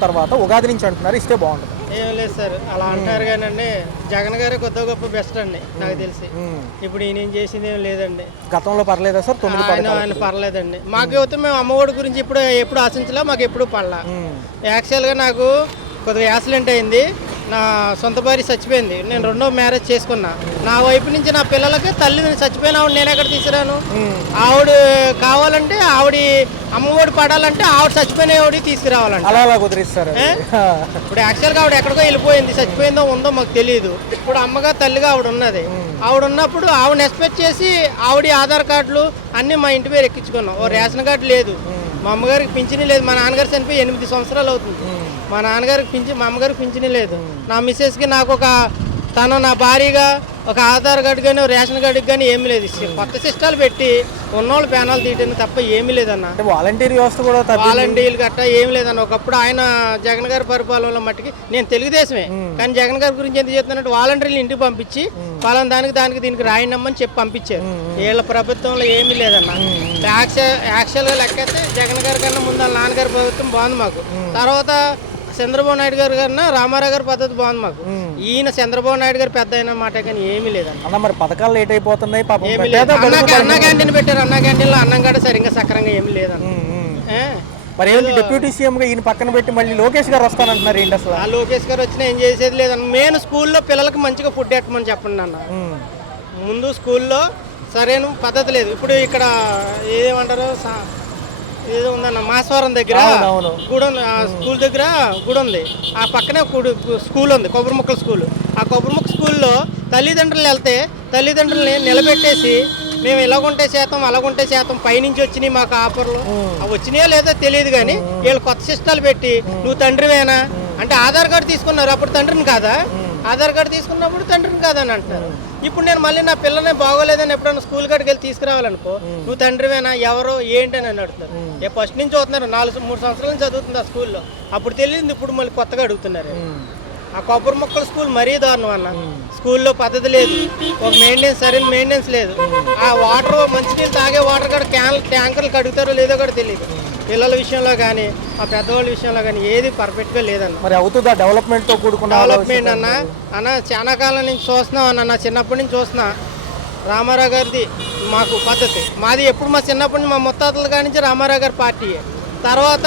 తర్వాత ఉగాది నుంచి అంటున్నారు ఇస్తే బాగుంటుంది. ఏం లేదు సార్ అలా అంటారు కానీ జగన్ గారే కొత్త గొప్ప బెస్ట్ అండి నాకు తెలిసి. ఇప్పుడు ఈయన చేసింది ఏం లేదండి. గతంలో పర్లేదా సార్? ఆయన పర్లేదండి. మాకు అయితే మేము అమ్మఒడి గురించి ఎప్పుడు ఆశించలే, మాకు ఎప్పుడు పడలా. యాక్చువల్గా నాకు కొద్దిగా యాక్సిడెంట్ అయింది, నా సొంత భార్య చచ్చిపోయింది, నేను రెండో మ్యారేజ్ చేసుకున్నా. నా వైపు నుంచి నా పిల్లలకి తల్లిని చచ్చిపోయిన ఆవిడ నేను ఎక్కడ తీసుకురాను? ఆవిడ కావాలంటే ఆవిడ అమ్మఒడి పడాలంటే ఆవిడ చచ్చిపోయిన ఆవిడ తీసుకురావాలంటే అలా కుదిరిస్తారు. ఇప్పుడు యాక్చువల్గా ఆవిడ ఎక్కడికో వెళ్ళిపోయింది, చచ్చిపోయిందో ఉందో మాకు తెలియదు. ఇప్పుడు అమ్మగా తల్లిగా ఆవిడ ఉన్నది. ఆవిడ ఉన్నప్పుడు ఆవిడని ఎక్స్పెక్ట్ చేసి ఆవిడ ఆధార్ కార్డులు అన్నీ మా ఇంటి పేరు ఎక్కించుకున్నాం. ఓ రేషన్ కార్డు లేదు, మా అమ్మగారికి పింఛనీ లేదు. మా నాన్నగారు చనిపోయి 8 సంవత్సరాలు అవుతుంది. మా నాన్నగారికి మా అమ్మగారికి పింఛనీ లేదు. నా మిస్సెస్కి నాకు తను నా భార్యగా ఒక ఆధార్ కార్డు కానీ రేషన్ కార్డుకి కానీ ఏమీ లేదు. కొత్త సిస్టాలు పెట్టి ఉన్నోళ్ళు ప్యానాలు తీయడం తప్ప ఏమీ లేదన్న. వాలంటీర్ వ్యవస్థ కూడా వాలంటీర్లు గట్టా ఏమి లేదన్న. ఒకప్పుడు ఆయన జగన్ గారి పరిపాలనలో మట్టికి నేను తెలుగుదేశమే, కానీ జగన్ గారి గురించి ఎందుకు చెప్తున్నట్టు వాలంటీర్లు ఇంటికి పంపించి వాళ్ళని దానికి దీనికి రాయండమ్మని చెప్పి పంపించారు. వీళ్ళ ప్రభుత్వంలో ఏమీ లేదన్న. యాక్చువల్గా లెక్కైతే జగన్ గారి కన్నా ముందు వాళ్ళ నాన్నగారి ప్రభుత్వం బాగుంది మాకు. తర్వాత చంద్రబాబు నాయుడు గారు కన్నా రామారావు గారి పద్ధతి బాగుంది మాకు. ఈయన చంద్రబాబు నాయుడు గారు పెద్ద అయిన మాట కానీ ఏమీ లేదన్న. మరి పథకాలు లేట్ అయిపోతున్నాయి. ఏమీ లేదు. అన్న క్యాంటీన్ పెట్టారు, అన్న క్యాంటీన్లో అన్నం కూడా సరిగ్గా సక్రంగా ఏమీ లేదన్న. మరి ఏంటి డిప్యూటీ సీఎం గా ఈయన పక్కన పెట్టి మళ్ళీ లోకేష్ గారు వస్తానంటున్నారు ఏంటి అసలు? ఆ లోకేష్ గారు వచ్చినా ఏం చేసేది లేదన్న. మెయిన్ స్కూల్లో పిల్లలకి మంచిగా ఫుడ్ పెట్టమని చెప్పండి అన్న. ముందు స్కూల్లో సరైన పద్ధతి లేదు. ఇప్పుడు ఇక్కడ ఏమంటారు ఏదో ఉందన్న మాసవరం దగ్గర గుడి ఉంది, ఆ స్కూల్ దగ్గర గుడి ఉంది, ఆ పక్కనే స్కూల్ ఉంది, కొబ్బరిముక్కల స్కూల్. ఆ కొబ్బరిముక్క స్కూల్లో తల్లిదండ్రులు వెళ్తే తల్లిదండ్రులని నిలబెట్టేసి మేము ఇలాగుంటే శాతం అలాగుంటే శాతం పైనుంచి వచ్చినాయి మాకు ఆఫర్లు. అవి వచ్చినాయో లేదో తెలియదు, కానీ వీళ్ళు కొత్త సిస్టాలు పెట్టి నువ్వు తండ్రివేనా అంటే ఆధార్ కార్డు తీసుకున్నారు, అప్పుడు తండ్రిని కాదా? ఆధార్ కార్డు తీసుకున్నప్పుడు తండ్రిని కాదని అంటారు. ఇప్పుడు నేను మళ్ళీ నా పిల్లనే బాగోలేదని ఎప్పుడైనా స్కూల్ కాడికి వెళ్ళి తీసుకురావాలనుకో, నువ్వు తండ్రివేనా ఎవరో ఏంటి అని అడుగుతారు. ఫస్ట్ నుంచి చదువుతున్నారు, 3 సంవత్సరాల నుంచి చదువుతుంది ఆ స్కూల్లో. అప్పుడు తెలియదు, ఇప్పుడు మళ్ళీ కొత్తగా అడుగుతున్నారు. ఆ కొబ్బరి మొక్కల స్కూల్ మరీ దారుణం అన్న. స్కూల్లో పద్ధతి లేదు, ఒక సరైన మెయింటెనెన్స్ లేదు. ఆ వాటర్ మంచినీళ్ళు తాగే వాటర్ కూడా ట్యాంకర్లు కడుగుతారో లేదో కూడా తెలియదు. పిల్లల విషయంలో కానీ ఆ పెద్దవాళ్ళ విషయంలో కానీ ఏది పర్ఫెక్ట్గా లేదన్న. మరి అవుతుందా డెవలప్మెంట్తో కూడుకున్న డెవలప్మెంట్ అన్న చాలా కాలం నుంచి చూస్తున్నాం అన్న. నా చిన్నప్పటి నుంచి చూస్తున్నా రామారావు గారిది మాకు పద్ధతి. మాది ఎప్పుడు మా చిన్నప్పటి నుంచి మా ముత్తాతల కాడి నుంచి రామారావు గారి పార్టీ. తర్వాత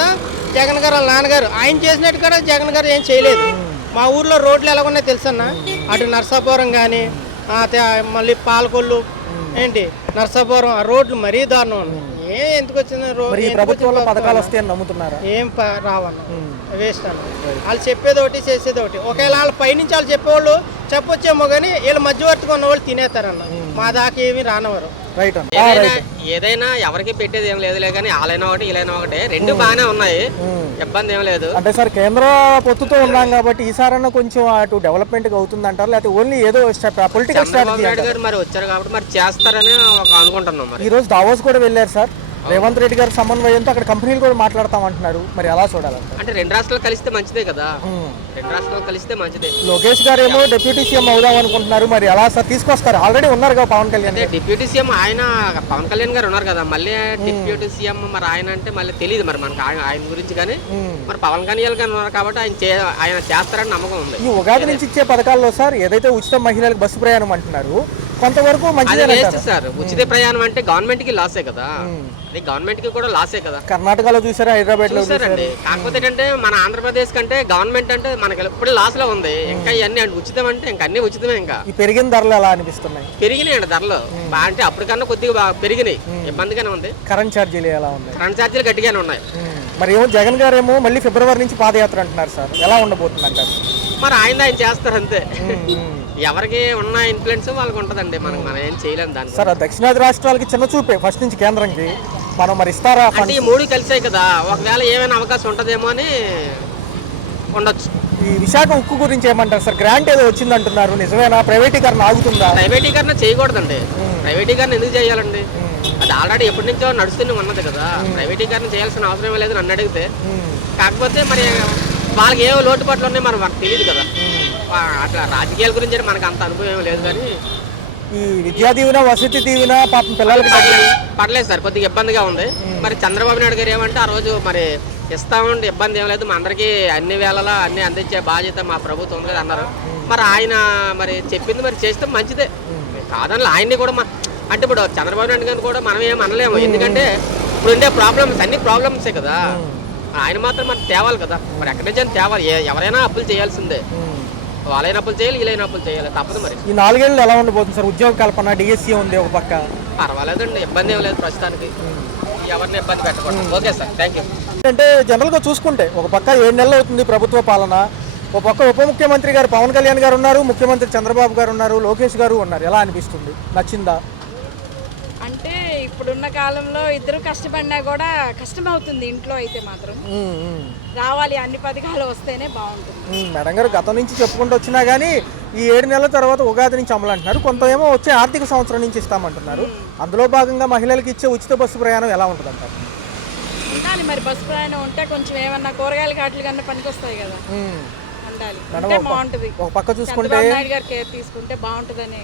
జగన్ గారు వాళ్ళ నాన్నగారు ఆయన చేసినట్టు కూడా జగన్ గారు ఏం చేయలేదు. మా ఊర్లో రోడ్లు ఎలాగున్నాయో తెలుసన్న. అటు నర్సాపురం కానీ మళ్ళీ పాలకొల్లు ఏంటి నర్సాపురం ఆ రోడ్లు మరీ దారుణం అన్న. ఎందుకు వచ్చింది ప్రభుత్వంలో పథకాలు వస్తాయని నమ్ముతున్నారా? ఏం రావన్న, వేస్ట్ అన్న. వాళ్ళు చెప్పేది ఒకటి చేసేది ఒకటి. ఒకవేళ వాళ్ళ పైనుంచి వాళ్ళు చెప్పేవాళ్ళు చెప్పొచ్చేమో కానీ వీళ్ళు మధ్యవర్తిగా ఉన్న వాళ్ళు తినేస్తారన్న. మా దాకా ఏమి రానవరు. ఏదైనా ఎవరికి పెట్టేది ఏం లేదులే, కానీ వాళ్ళైనా ఒకటి వీళ్ళైనా ఒకటి, రెండు బాగానే ఉన్నాయి, ఇబ్బంది ఏం లేదు. అంటే సార్ కేంద్ర పొత్తుతో ఉన్నాం కాబట్టి ఈసారన్నా కొంచెం అటు డెవలప్మెంట్ అవుతుంది అంటారు, లేకపోతే ఓన్లీ ఏదో పొలిటికల్ స్ట్రాటజీ గారు మరి వచ్చారు కాబట్టి మరి చేస్తారని అనుకుంటున్నాం. ఈ రోజు దావోస్ కూడా వెళ్ళారు సార్ రేవంత్ రెడ్డి గారు సమన్వయంతో, అక్కడ కంపెనీలు కూడా మాట్లాడతామంటున్నారు. మరి ఎలా చూడాలంటే అంటే రెండు రాష్ట్రాలు కలిస్తే మంచిదే కదా, రెండు రాష్ట్రాలు కలిస్తే మంచిదే. లోకేష్ గారు ఏమో డిప్యూటీ సీఎం అవుదాం అనుకుంటున్నారు, మరి ఎలా సార్ తీసుకొస్తారు? ఆల్రెడీ ఉన్నారు కదా పవన్ కళ్యాణ్. డిప్యూటీ సీఎం ఆయన పవన్ కళ్యాణ్ గారు ఉన్నారు కదా, మళ్ళీ డిప్యూటీ సీఎం మరి ఆయన అంటే మళ్ళీ తెలియదు మరి మనకు ఆయన గురించి. కానీ మరి పవన్ కళ్యాణ్ గారు ఉన్నారు కాబట్టి ఆయన చేస్తారని నమ్మకం ఉంది. ఈ ఉగాది నుంచి ఇచ్చే పథకాల్లో సార్ ఏదైతే ఉచిత మహిళలకు బస్సు ప్రయాణం అంటున్నారు కొంతవరకు మంచిదే సార్. ఉచిత ప్రయాణం అంటే గవర్నమెంట్ కి లాసే కదా, అది గవర్నమెంట్ కి కూడా లాసే కదా. కర్ణాటకలో చూసారా, హైదరాబాద్ లో చూసారండి. కాకపోతే ఏంటంటే మన ఆంధ్రప్రదేశ్ కంటే గవర్నమెంట్ అంటే మనకి ఎప్పుడు లాస్ లో ఉంది. ఇంకా ఇవన్నీ ఉచితం అంటే ఇంకా అన్ని ఉచితమే. ఇంకా ఈ పెరిగిన ధరలు ఎలా అనిపిస్తున్నాయి? పెరిగినాయండి ధరలు అంటే అప్పటికన్నా కొద్దిగా పెరిగినాయి, ఇబ్బందిగానే ఉంది. కరెంట్ ఛార్జీలు ఎలా ఉంది? కరెంట్ ఛార్జీలు గట్టిగానే ఉన్నాయి. మరి ఏమో జగన్ గారు ఏమో మళ్ళీ ఫిబ్రవరి నుంచి పాదయాత్ర అంటున్నారు సార్, ఎలా ఉండబోతుంది అంటారు? మరి ఆయన చేస్తారు అంతే. ఎవరికి ఉన్న ఇన్ఫ్లుయెన్స్ వాళ్ళకి ఉంటదండి, మనం ఏం చేయలేము దాన్ని. సార్ దక్షిణాది రాష్ట్రాలకి చిన్న చూపే ఫస్ట్ నుంచి కేంద్రంకి, మనం మరి ఇస్తారా అంటే ఈ మూడు కలిసాయి కదా, ఒకవేళ ఏమైనా అవకాశం ఉంటదేమో అని ఉండొచ్చు. ఈ విశాఖ ఉక్కు గురించి ఏమంటారు సార్? గ్రాంట్ ఏదో వచ్చింది అంటున్నారు, నిజమేనా? ప్రైవేటీకరణ ఆగుతుందా? ప్రైవేటీకరణ చేయకూడదండి. ప్రైవేటీకరణ ఎందుకు చేయాలండి? అది ఆల్రెడీ ఎప్పటి నుంచో నడుస్తూనే ఉన్నది కదా. ప్రైవేటీకరణ చేయాల్సిన అవసరం లేదు నన్ను అడిగితే. కాకపోతే మరి వాళ్ళకి ఏవో లోటుపాట్లు ఉన్నాయి మనకు తెలియదు కదా. అట్లా రాజకీయాల గురించి మనకు అంత అనుభవం లేదు. కానీ ఈ విద్యా దీవెన వసతి దీవెన పాపం పిల్లలకి పడలేదు సార్, కొద్దిగా ఇబ్బందిగా ఉంది. మరి చంద్రబాబు నాయుడు గారు ఏమంటే ఆ రోజు మరి ఇస్తామంటే ఇబ్బంది ఏం లేదు, మా అందరికీ అన్ని వేళలా అన్ని అందించే బాధ్యత మా ప్రభుత్వం ఉంది కదా అన్నారు. మరి ఆయన మరి చెప్పింది మరి చేస్తే మంచిదే కాదని ఆయన్ని కూడా అంటే ఇప్పుడు చంద్రబాబు నాయుడు గారిని కూడా మనం ఏం అనలేము, ఎందుకంటే ఇప్పుడు ఉండే ప్రాబ్లమ్స్ అన్ని ప్రాబ్లమ్సే కదా. ఆయన మాత్రం మరి తేవాలి కదా, మరి ఎక్కడి నుంచి అయినా తేవాలి. ఎవరైనా అప్పులు చేయాల్సిందే, వాళ్ళైన అప్పులు చేయాలి, వీళ్ళైన అప్పులు చేయాలి, తప్పదు. మరి ఈ 4 ఏళ్ళు ఎలా ఉండబోతుంది సార్? ఉద్యోగ కల్పన, డిఎస్సీ ఉంది ఒక పక్క. పర్వాలేదండి, ఇబ్బంది ఏం లేదు ప్రస్తుతానికి, ఎవరిని ఇబ్బంది పెట్టకూడదు. Okay sir, thank you. అంటే జనరల్గా చూసుకుంటే ఒక పక్క 7 నెలలు అవుతుంది ప్రభుత్వ పాలన, ఒక పక్క ఉప ముఖ్యమంత్రి గారు పవన్ కళ్యాణ్ గారు ఉన్నారు, ముఖ్యమంత్రి చంద్రబాబు గారు ఉన్నారు, లోకేష్ గారు ఉన్నారు. ఎలా అనిపిస్తుంది? నచ్చిందా? అంటే ఇప్పుడున్న కాలంలో ఇద్దరు కష్టపడినా కూడా కష్టమవుతుంది. ఇంట్లో అయితే మాత్రం రావాలి, అన్ని పథకాలు వస్తేనే బాగుంటుంది. మేడం గారు గతం నుంచి చెప్పుకుంటూ వచ్చినా కానీ ఈ 7 నెలల తర్వాత ఉగాది నుంచి అమలు అంటున్నారు, కొంత ఏమో వచ్చే ఆర్థిక సంవత్సరం నుంచి ఇస్తామంటున్నారు. అందులో భాగంగా మహిళలకు ఇచ్చే ఉచిత బస్సు ప్రయాణం ఎలా ఉంటుంది అంటారు? ఉండాలి మరి, బస్సు ప్రయాణం ఉంటే కొంచెం ఏమన్నా కూరగాయల కాట్లు కన్నా పనికి వస్తాయి కదా, ఉండాలి. అంటే బాగుంటుంది. ఒక పక్క చూసుకుంటే చంద్రబాబు నాయుడు గారు కేర్ తీసుకుంటే బాగుంటుందని.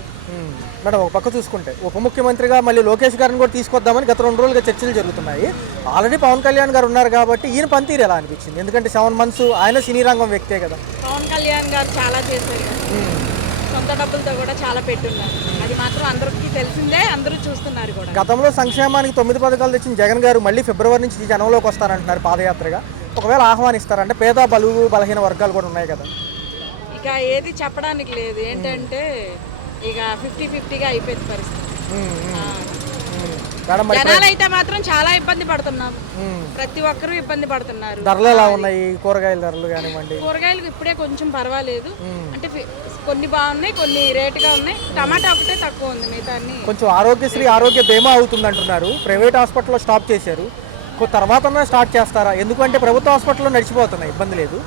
మేడం ఒక పక్క చూసుకుంటే ఉప ముఖ్యమంత్రిగా మళ్ళీ లోకేష్ గారిని కూడా తీసుకొద్దామని గత 2 రోజులుగా చర్చలు జరుగుతున్నాయి. ఆల్రెడీ పవన్ కళ్యాణ్ గారు ఉన్నారు కాబట్టి ఈయన పనితీరు ఎలా అనిపించింది? ఎందుకంటే 7 months ఆయన సినీ రంగం వ్యక్తే కదా. పవన్ కళ్యాణ్ గారు చాలా చేశారు కదా, సొంత డబ్బులతో కూడా చాలా పెట్టున్నారు. అది మాత్రం అందరికీ తెలిసిందే, అందరూ చూస్తున్నారు కూడా. గతంలో సంక్షేమానికి 9 పథకాలు తెచ్చిన జగన్ గారు మళ్ళీ ఫిబ్రవరి నుంచి జనంలోకి వస్తారంటున్నారు పాదయాత్రగా. ఒకవేళ ఆహ్వానిస్తారంటే పేద బలుగు బలహీన వర్గాలు కూడా ఉన్నాయి కదా. ఇక ఏది చెప్పడానికి లేదు, ఏంటంటే ఇక 50-50గా అయిపోయింది పరిస్థితి. జనాలు అయితే మాత్రం చాలా ఇబ్బంది పడుతున్నాము, ప్రతి ఒక్కరూ ఇబ్బంది పడుతున్నారు. ధరలు ఎలా ఉన్నాయి? కూరగాయల ధరలు కానివ్వండి. కూరగాయలు ఇప్పుడే కొంచెం పర్వాలేదు, అంటే కొన్ని బాగున్నాయి, కొన్ని రేటుగా ఉన్నాయి. టమాటా ఒకటే తక్కువ ఉంది, మిగతా అన్ని కొంచెం ఆరోగ్యశ్రీ ఆరోగ్య బీమా అవుతుంది అంటున్నారు. ప్రైవేట్ హాస్పిటల్లో స్టాప్ చేశారు, తర్వాత స్టార్ట్ చేస్తారా? ఎందుకంటే ప్రభుత్వ హాస్పిటల్లో నడిచిపోతున్నాయి, ఇబ్బంది లేదు.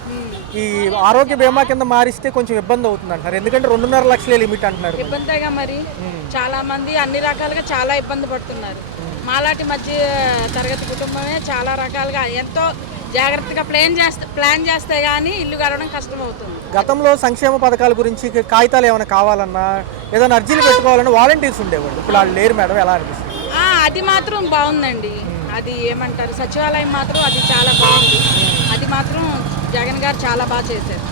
ఈ ఆరోగ్య బీమా కింద మారిస్తే కొంచెం ఇబ్బంది అవుతుంది అంటారు, ఎందుకంటే 2.5 లక్షలే లిమిట్ అంటున్నారు. ఇబ్బందిగా మరి చాలా మంది అన్ని రకాలుగా చాలా ఇబ్బంది పడుతున్నారు. మాలాంటి మధ్య తరగతి కుటుంబమే చాలా రకాలుగా ఎంతో జాగ్రత్తగా ప్లాన్ చేస్తే గానీ ఇల్లు గడవడం కష్టం అవుతుంది. గతంలో సంక్షేమ పథకాల గురించి కాగితాలు ఏమైనా కావాలన్నా ఏదైనా అర్జీలు పెట్టుకోవాలన్నా వాలంటీర్స్ ఉండేవాళ్ళు, ఇప్పుడు వాళ్ళు లేరు మేడం. ఎలా అనిపిస్తుంది? అది మాత్రం బాగుందండి, అది ఏమంటారు సచివాలయం మాత్రం అది చాలా బాగుంది, అది మాత్రం జగన్ గారు చాలా బాగా చేశారు.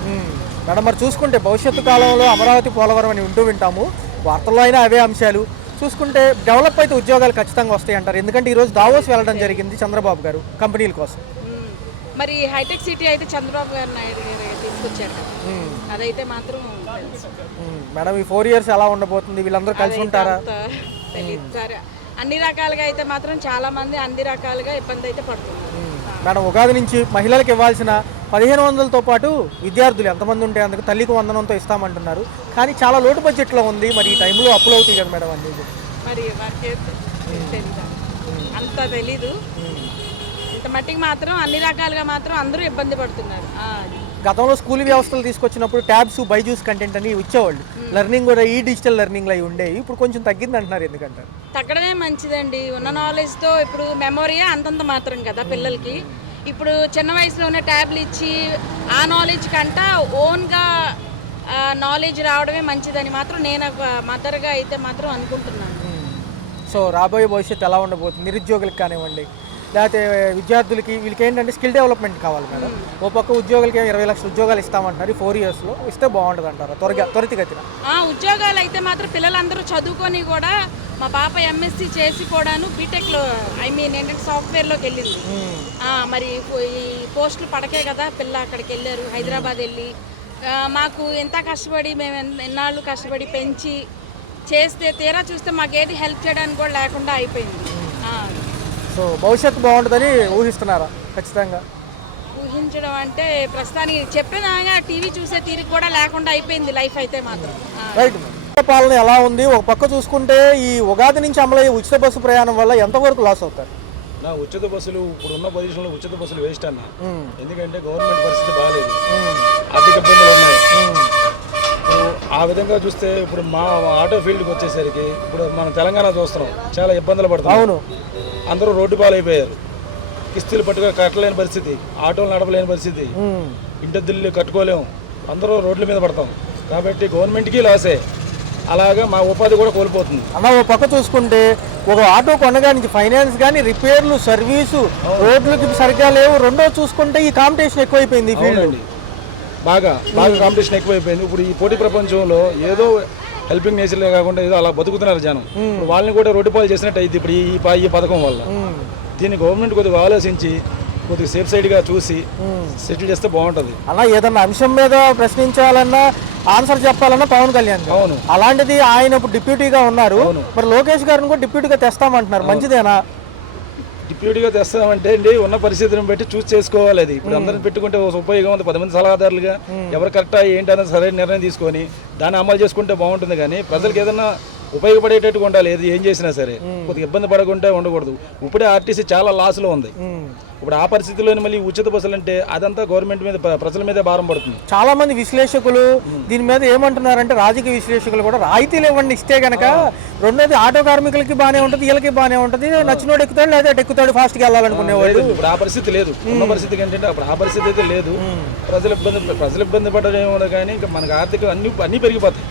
మేడం మరి చూసుకుంటే భవిష్యత్తు కాలంలో అమరావతి పోలవరం అని వింటాము, వార్తల్లో అయినా అవే అంశాలు. చూసుకుంటే డెవలప్ అయితే ఉద్యోగాలు ఖచ్చితంగా వస్తాయి అంటారు, ఎందుకంటే ఈరోజు దావోస్ వెళ్ళడం జరిగింది చంద్రబాబు గారు కంపెనీల కోసం. మరి హైటెక్ సిటీ అయితే చంద్రబాబు గారు నాయుడు గారు తీసుకొచ్చారు కదా, అదైతే మాత్రం మేడం ఈ 4 years ఎలా ఉండబోతుంది? వీళ్ళందరూ కలిసి ఉంటారా? తెలియదు సరే, అన్ని రకాలుగా అయితే మాత్రం చాలా మంది అన్ని రకాలుగా ఇబ్బంది అయితే పడుతున్నారు. మేడం ఉగాది నుంచి మహిళలకు ఇవ్వాల్సిన 1500తో పాటు విద్యార్థులు ఎంతమంది ఉంటే అందుకు తల్లికి వందనంతో ఇస్తామంటున్నారు, కానీ చాలా లోటు బడ్జెట్లో ఉంది. మరి ఈ టైంలో అప్పులు అవుతాయి కదా మేడం అన్నీ? మరి వారికి అంత తెలీదు, ఇంత మట్టికి మాత్రం అన్ని రకాలుగా మాత్రం అందరూ ఇబ్బంది పడుతున్నారు. గతంలో స్కూల్ వ్యవస్థలు తీసుకొచ్చినప్పుడు ట్యాబ్స్ బైజూస్ కంటెంట్ అని ఇచ్చేవాళ్ళు, లెర్నింగ్ కూడా ఈ డిజిటల్ లెర్నింగ్ అవి ఉండేవి, ఇప్పుడు కొంచెం తగ్గింది అంటున్నారు, ఎందుకంటారు? తగ్గడమే మంచిదండి, ఉన్న నాలెడ్జ్తో. ఇప్పుడు మెమొరీ అంతంత మాత్రం కదా పిల్లలకి, ఇప్పుడు చిన్న వయసులోనే ట్యాబ్లు ఇచ్చి ఆ నాలెడ్జ్ కంట ఓన్గా నాలెడ్జ్ రావడమే మంచిదని మాత్రం నేను ఒక మదర్గా అయితే మాత్రం అనుకుంటున్నాను. సో రాబోయే భవిష్యత్తు ఎలా ఉండబోతుంది? నిరుద్యోగులకు కానివ్వండి, లేకపోతే విద్యార్థులకి, వీళ్ళకి ఏంటంటే స్కిల్ డెవలప్మెంట్ కావాలి మేడం. ఓ పక్క ఉద్యోగులకి 20 లక్షల ఉద్యోగాలు ఇస్తామంటున్నారు, 4 yearsలో ఇస్తే బాగుంటుంది అంటారా త్వరితగతిన? ఉద్యోగాలు అయితే మాత్రం పిల్లలందరూ చదువుకొని కూడా, మా పాప MSc చేసి కూడాను బీటెక్లో ఏంటంటే సాఫ్ట్వేర్లోకి వెళ్ళింది. మరి ఈ పోస్టులు పడకే కదా, పిల్ల అక్కడికి వెళ్ళారు, హైదరాబాద్ వెళ్ళి. మాకు ఎంత కష్టపడి మేము ఎన్నాళ్ళు కష్టపడి పెంచి చేస్తే తీరా చూస్తే మాకేది హెల్ప్ చేయడానికి కూడా లేకుండా అయిపోయింది. సో భవిష్యత్తు బాగుంటుందని ఊహిస్తున్నారా? ఖచ్చితంగా ఊహించడం అంటే ప్రస్తుతానికి చెప్పేదాగా టీవీ చూసే తీరిక కూడా లేకుండా అయిపోయింది లైఫ్ అయితే మాత్రం. రైట్. పాలన ఎలా ఉంది? ఒక పక్క చూసుకుంటే ఈ ఉగాది నుంచి అమలయ్యే ఉచిత బస్సు ప్రయాణం వల్ల ఎంతవరకు లాస్ అవుతారు? నా ఉచిత బస్సులు ఇప్పుడున్న పొజిషన్లో ఉచిత బస్సులు వేస్ట్ అన్న, ఎందుకంటే గవర్నమెంట్ పరిస్థితి బాగాలేదు, ఆర్థిక ఇబ్బందులు ఉన్నాయి. ఆ విధంగా చూస్తే ఇప్పుడు మా ఆటో ఫీల్డ్కి వచ్చేసరికి ఇప్పుడు మనం తెలంగాణ చూస్తున్నాం, చాలా ఇబ్బందులు పడుతున్నాం. అవును, అందరూ రోడ్డు పాలైపోయారు, కిస్తీలు కట్టలేని పరిస్థితి, ఆటోలు నడపలేని పరిస్థితి, ఇంటద్దులు కట్టుకోలేము, అందరూ రోడ్ల మీద పడతాం. కాబట్టి గవర్నమెంట్కి లాసే, అలాగా మా ఉపాధి కూడా కోల్పోతుంది. అన్న ఓ పక్క చూసుకుంటే ఒక ఆటో కొనగానికి ఫైనాన్స్ కానీ రిపేర్లు సర్వీసు రోడ్లకి సరిగ్గా లేవు. రెండో చూసుకుంటే ఈ కాంపిటీషన్ ఎక్కువైపోయింది ఈ ఫీల్డ్. అవునండి, బాగా కాంపిటీషన్ ఎక్కువైపోయింది. ఇప్పుడు ఈ పోటీ ప్రపంచంలో ఏదో హెల్పింగ్ నేచర్లే కాకుండా ఏదో అలా బతుకుతున్నారు జనం. ఇప్పుడు వాళ్ళని కూడా రోడ్డు పాలు చేసినట్టు అయింది ఇప్పుడు ఈ పథకం వల్ల. దీన్ని గవర్నమెంట్ కొద్దిగా ఆలోచించి కొద్దిగా సేఫ్ సైడ్గా చూసి సెటిల్ చేస్తే బాగుంటుంది. అలా ఏదన్నా అంశం మీద ప్రశ్నించాలన్నా ఆన్సర్ చెప్పాలన్నా పవన్ కళ్యాణ్ గారు. అవును, అలాంటిది ఆయన ఇప్పుడు డిప్యూటీగా ఉన్నారు. మరి లోకేష్ గారిని కూడా డిప్యూటీగా తెస్తామంటున్నారు, మంచిదేనా? డిప్యూటీగా తెస్తామంటే అండి ఉన్న పరిస్థితిని బట్టి చూస్ చేసుకోవాలి. అది ఇప్పుడు అందరిని పెట్టుకుంటే ఉపయోగం ఉంది. 10 మంది సలహాదారులుగా ఎవరు కరెక్టా ఏంటి అనేది సరైన నిర్ణయం తీసుకొని దాన్ని అమలు చేసుకుంటే బాగుంటుంది. కానీ ప్రజలకు ఏదన్నా ఉపయోగపడేటట్టుగా ఉండాలి. ఏం చేసినా సరే కొద్దిగా ఇబ్బంది పడకుండా ఉండకూడదు. ఇప్పుడే ఆర్టీసీ చాలా లాస్లో ఉంది. ఇప్పుడు ఆ పరిస్థితిలోని మళ్ళీ ఉచిత బస్సులు అంటే అదంతా గవర్నమెంట్ మీద ప్రజల మీదే భారం పడుతుంది. చాలా మంది విశ్లేషకులు దీని మీద ఏమంటున్నారంటే రాజకీయ విశ్లేషకులు కూడా రాయితీలు ఇవ్వండి ఇస్తే గనక, రెండోది ఆటో కార్మికులకి బాగానే ఉంటుంది, వీళ్ళకి బాగానే ఉంటుంది, నచ్చినోడు ఎక్కుతాడు లేదా ఎక్కుతాడు ఫాస్ట్గా వెళ్ళాలనుకునేవాడు. ఇప్పుడు ఆ పరిస్థితి లేదు. ఉన్న పరిస్థితి ఏంటంటే అప్పుడు ఆ పరిస్థితి అయితే లేదు. ప్రజలు ఇబ్బంది పడడం ఏమో కానీ ఇంకా మనకు ఆర్థిక అన్ని పెరిగిపోతాయి.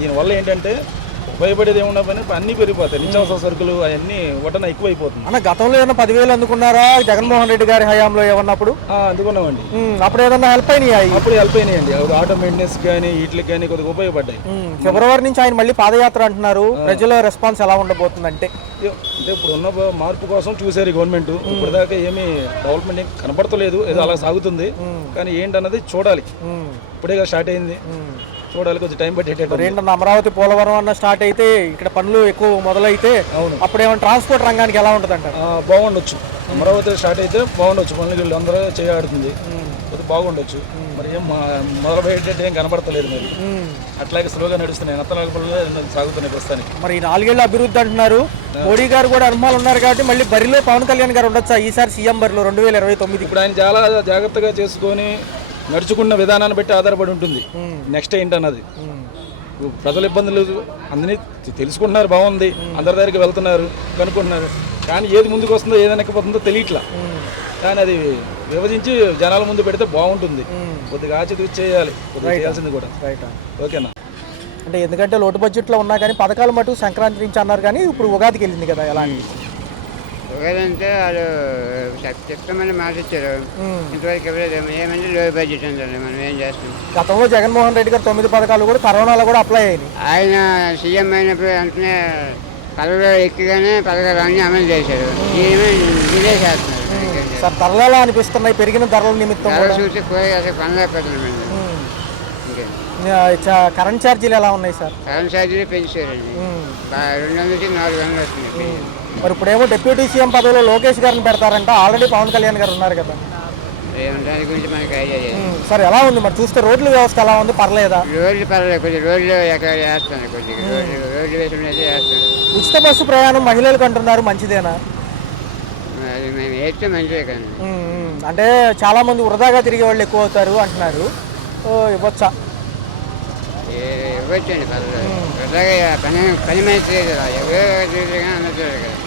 దీనివల్ల ఏంటంటే భయపడేది ఏమన్నా పని అన్ని పెరిగిపోతాయి. నిత్యావసర సరుకులు అవన్నీ వటన ఎక్కువైపోతుంది. అన్న గతంలో ఏమన్నా 10,000 అందుకున్నారా జగన్మోహన్ రెడ్డి గారి హయాంలో ఏమన్నప్పుడు? అందుకున్నామండి. అప్పుడు ఏదన్నా హెల్ప్ అయినాయి? అప్పుడు హెల్ప్ అయినాయండి. ఆటో మెయింటెనెన్స్ కానీ వీటికి కానీ కొద్దిగా ఉపయోగపడ్డాయి. ఫిబ్రవరి నుంచి ఆయన మళ్ళీ పాదయాత్ర అంటున్నారు. ప్రజల రెస్పాన్స్ ఎలా ఉండబోతుందంటే? అంటే ఇప్పుడు ఉన్న మార్పు కోసం చూసారు గవర్నమెంట్. ఇప్పుడు దాకా ఏమీ డెవలప్మెంట్ ఏం కనపడతలేదు. ఏదో అలా సాగుతుంది. కానీ ఏంటన్నది చూడాలి. ఇప్పుడే స్టార్ట్ అయింది, చూడాలి. కొంచెం టైం పట్టేటట్టు. ఏంటన్నా అమరావతి పోలవరం అన్న స్టార్ట్ అయితే ఇక్కడ పనులు ఎక్కువ మొదలైతే అప్పుడు ఏమైనా ట్రాన్స్పోర్ట్ రంగానికి ఎలా ఉంటుంది అంటారు? బాగుండొచ్చు. అమరావతి స్టార్ట్ అయితే బాగుండొచ్చు. పనులు అందరూ చేయాడుతుంది, కొద్దిగా బాగుండొచ్చు. మరి ఏం మొదలు పెట్టేటట్టు ఏం కనపడతలేదు. మరి అట్లాగే స్లోగా నడుస్తున్నాయి. సాగుతున్నాయి ప్రస్తుతానికి. మరి 4 ఏళ్ళ అభివృద్ధి అంటున్నారు. మోడీ గారు కూడా అనుమానం ఉన్నారు కాబట్టి మళ్ళీ బరిలో పవన్ కళ్యాణ్ గారు ఉండొచ్చా ఈసారి సీఎం బరిలో 2029? ఇప్పుడు ఆయన చాలా జాగ్రత్తగా చేసుకొని నడుచుకున్న విధానాన్ని బట్టి ఆధారపడి ఉంటుంది నెక్స్ట్ ఏంటన్నది. ప్రజల ఇబ్బందులు అందరినీ తెలుసుకుంటున్నారు, బాగుంది, అందరి దగ్గరికి వెళ్తున్నారు, కనుక్కుంటున్నారు. కానీ ఏది ముందుకు వస్తుందో ఏది వెనక్కిపోతుందో తెలియట్లా. కానీ అది విభజించి జనాల ముందు పెడితే బాగుంటుంది. కొద్దిగా ఆచితూచి చేయాలి, కొద్దిగా చేయాల్సింది కూడా. ఓకేనా? అంటే ఎందుకంటే లోటు బడ్జెట్లో ఉన్నా కానీ పథకాలు మటు సంక్రాంతి నుంచి అన్నారు, కానీ ఇప్పుడు ఉగాదికి వెళ్ళింది కదా, ఎలా? ఉగాదంటే వాళ్ళు చెప్తామని మాట ఇచ్చారు, ఇంతవరకు ఇవ్వలేదు. ఏమంటే లో బడ్జెట్ అంటారు, మనం ఏం చేస్తాం. గతంలో జగన్మోహన్ రెడ్డి గారు 9 పథకాలు కూడా కరోనాలో కూడా అప్లై అయ్యాయి. ఆయన సీఎం అయినప్పుడు వెంటనే పదవిలో ఎక్కిగానే పథకాలు అన్నీ అమలు చేశారు. ఇదే చేస్తున్నారు. సార్ ధరలు ఎలా అనిపిస్తున్నాయి పెరిగిన ధరల నిమిత్తం? చూసి అసలు పనులేకపోతున్నాం. కరెంట్ ఛార్జీలు ఎలా ఉన్నాయి సార్? కరెంట్ ఛార్జీలు పెంచారండి. 200 నుంచి 400 వస్తుంది. మరి ఇప్పుడేమో డిప్యూటీ సీఎం పదవిలో లోకేష్ గారిని పెడతారంట, ఆల్రెడీ పవన్ కళ్యాణ్ గారు ఉన్నారు కదా. దాని గురించి మనకి ఐడియా లేదు. సార్ ఎలా ఉంది మరి చూస్తే రోడ్ల వ్యవస్థ ఎలా ఉంది, పర్లేదా? రోడ్లు పర్లేదు, కొద్దిగా రోడ్లు ఎక్కడ వేస్తాను, కొద్దిగా రోడ్లు వేసిన అయితే వేస్తాను. ఉచిత బస్సు ప్రయాణం మహిళలకు అంటున్నారు, మంచిదేనా? అది మేము వేస్తే మంచిదే కానీ అంటే చాలా మంది వృధాగా తిరిగే వాళ్ళు ఎక్కువ అవుతారు అంటున్నారు, ఇవ్వచ్చా? ఇవ్వచ్చండి, పర్లేదు. పని మంచి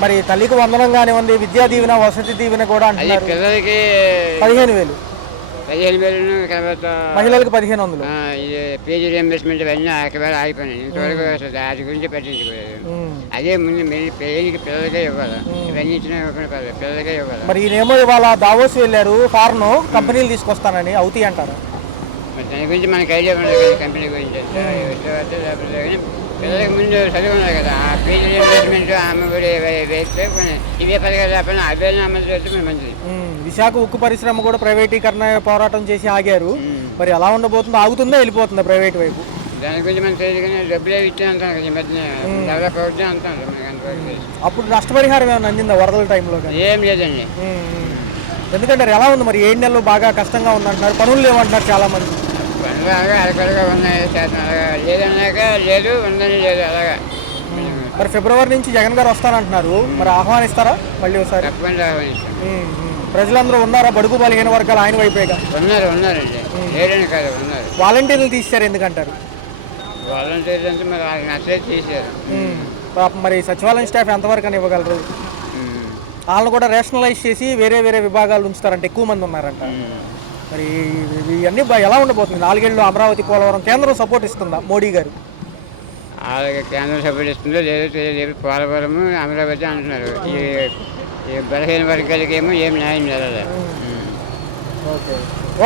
మరి తల్లికి వందనం కానివ్వండి, విద్యా దీవెన, వసతి దీవెన కూడా అంటున్నారు. పిల్లలకి 15,000, 15,000, మహిళలకు 1,500. పీజీ రియంబర్స్మెంట్ ఇవన్నీ ఆగిపోయినాయి. ఇంతవరకు వాటి గురించి పట్టించుకోలేదు. అదే ముందు పేజీకి పిల్లలకే ఇవ్వాలి. ఇవన్నీ ఇచ్చినా పిల్లలకే ఇవ్వాలి. మరి ఈయనేమో ఇవాళ దావోస్ వెళ్ళారు, ఫారెన్ కంపెనీలు తీసుకొస్తానని, అవుతాయి అంటారు. మరి దాని గురించి మనకి ఐడియా ఉండదు, కంపెనీ గురించి. పిల్లలకి ముందు చదువు ఉన్నాయి కదా, ఆ పీజీ రియంబర్స్మెంట్ అమ్మఒడి వేస్తే ఇవే పథకాలు లేకపోయినా అవే అమలు చేస్తే మంచిది. విశాఖ ఉక్కు పరిశ్రమ కూడా ప్రైవేటీకరణ పోరాటం చేసి ఆగారు. మరి ఎలా ఉండబోతుందో, ఆగుతుందా వెళ్ళిపోతుందా ప్రైవేట్ వైపు? దాని గురించి మనం తెలియదు కానీ డబ్బులే ఇచ్చే అంటాను కదా, ఈ మధ్యన డెవలప్ అవుతుంది అంటాను మనకి అంతవరకు. అప్పుడు నష్టపరిహారం ఏమైనా అందిందా వరదల టైంలో? ఏం లేదండి. ఎందుకంటే ఎలా ఉంది మరి 7 నెలలు బాగా కష్టంగా ఉందంటున్నారు, పనులు లేవంటున్నారు చాలా మంది. పనులు అలాగా అడగడగా ఉన్నాయి, అలాగా లేదన్నాక లేదు, ఉందని లేదు, అలాగా. మరి ఫిబ్రవరి నుంచి జగన్ గారు వస్తానంటున్నారు, మరి ఆహ్వానిస్తారా మళ్ళీ ఒకసారి? తప్పకుండా ఆహ్వానిస్తాం. ప్రజలందరూ ఉన్నారా బడుగు బలహీన వర్గాలు ఆయన వైపేగా? ఉన్నారండి, లేరని కాదు, ఉన్నారు. వాలంటీర్లు తీశారు ఎందుకంటారు? వాలంటీర్లు అంటే మరి వాళ్ళకి నచ్చలేదు తీశారు. మరి సచివాలయం స్టాఫ్ ఎంతవరకు అని ఇవ్వగలరు? వాళ్ళని కూడా రేషనలైజ్ చేసి వేరే వేరే విభాగాలు ఉంచుతారంట, ఎక్కువ మంది ఉన్నారంట. మరి ఇవన్నీ ఎలా ఉండబోతుంది? 4 ఏళ్ళు అమరావతి పోలవరం కేంద్రం సపోర్ట్ ఇస్తుందా మోడీ గారు? వాళ్ళకి కేంద్ర సభ్యులు ఇస్తుందో లేదో తెలియదు. పోలవరము అమరావతి అంటున్నారు. ఈ బలహీన వర్గాలకి ఏమో ఏం న్యాయం జరగలేదు. ఓకే